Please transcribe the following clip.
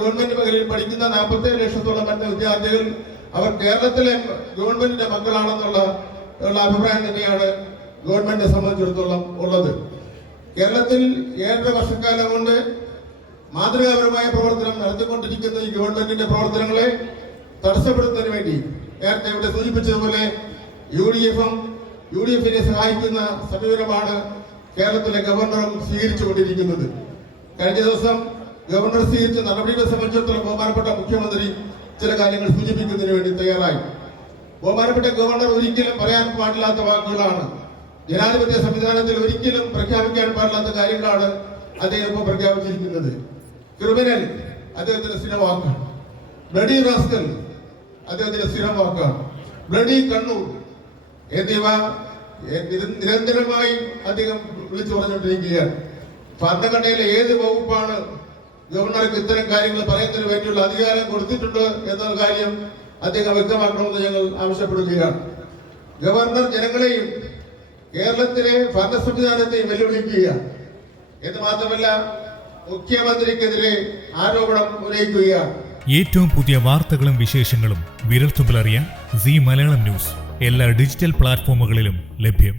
Government മേഖലയിൽ പഠിക്കുന്ന 47 ലക്ഷത്തോളം വരുന്ന വിദ്യാർത്ഥികൾ അവർ കേരളത്തിലെ ഗവൺമെന്റിന്റെ മക്കളാണെന്നുള്ള അഭിപ്രായം തന്നെയാണ് ഗവൺമെന്റിനെ സംബന്ധിച്ചിടത്തോളം ഉള്ളത്. കേരളത്തിൽ 7.5 വർഷക്കാലം കൊണ്ട് മാതൃകാപരമായ പ്രവർത്തനം നടത്തിക്കൊണ്ടിരിക്കുന്ന ഈ ഗവൺമെന്റിന്റെ പ്രവർത്തനങ്ങളെ തടസ്സപ്പെടുത്തുന്നതിന് വേണ്ടി നേരത്തെ ഇവിടെ സൂചിപ്പിച്ചതുപോലെ യു ഡി എഫിനെ സഹായിക്കുന്ന സമീപനമാണ് കേരളത്തിലെ ഗവർണറും സ്വീകരിച്ചുകൊണ്ടിരിക്കുന്നത്. കഴിഞ്ഞ ദിവസം ഗവർണർ സ്വീകരിച്ച നടപടികളെ സംബന്ധിച്ചിടത്തോളം ബഹുമാനപ്പെട്ട മുഖ്യമന്ത്രി ചില കാര്യങ്ങൾ സൂചിപ്പിക്കുന്നതിന് വേണ്ടി തയ്യാറായി. ബഹുമാനപ്പെട്ട ഗവർണർ ഒരിക്കലും പറയാൻ പാടില്ലാത്ത വാക്കുകളാണ്, ജനാധിപത്യ സംവിധാനത്തിൽ ഒരിക്കലും പ്രഖ്യാപിക്കാൻ പാടില്ലാത്ത കാര്യങ്ങളാണ് അദ്ദേഹം ഇപ്പോൾ പ്രഖ്യാപിച്ചിരിക്കുന്നത്. ക്രിമിനൽ അദ്ദേഹത്തിന്റെ സ്ഥിരം വാക്കാണ്, ബ്ലഡി റാസ്കൽ അദ്ദേഹത്തിന്റെ സ്ഥിരം വാക്കാണ്, ബ്ലഡി കണ്ണൂർ എന്നിവ നിരന്തരമായി അദ്ദേഹം വിളിച്ചു പറഞ്ഞുകൊണ്ടിരിക്കുകയാണ്. ഭരണഘടനയിലെ ഏത് വകുപ്പാണ് ഗവർണർക്ക് ഇത്തരം കാര്യങ്ങൾ പറയുന്നതിന് വേണ്ടിയുള്ള അധികാരം കൊടുത്തിട്ടുണ്ട് എന്ന കാര്യം അദ്ദേഹം വ്യക്തമാക്കണമെന്ന് ഞങ്ങൾ ആവശ്യപ്പെടുകയാണ്. ഗവർണർ ജനങ്ങളെയും കേരളത്തിലെ ഭരണ സംവിധാനത്തെയും വെല്ലുവിളിക്കുകയാണ് എന്ന് മാത്രമല്ല മുഖ്യമന്ത്രിക്കെതിരെ ആരോപണം ഉന്നയിക്കുകയാണ്. ഏറ്റവും പുതിയ വാർത്തകളും വിശേഷങ്ങളും വിരൽത്തുമ്പിലറിയാൻ സീ മലയാളം ന്യൂസ് എല്ലാ ഡിജിറ്റൽ പ്ലാറ്റ്ഫോമുകളിലും ലഭ്യം.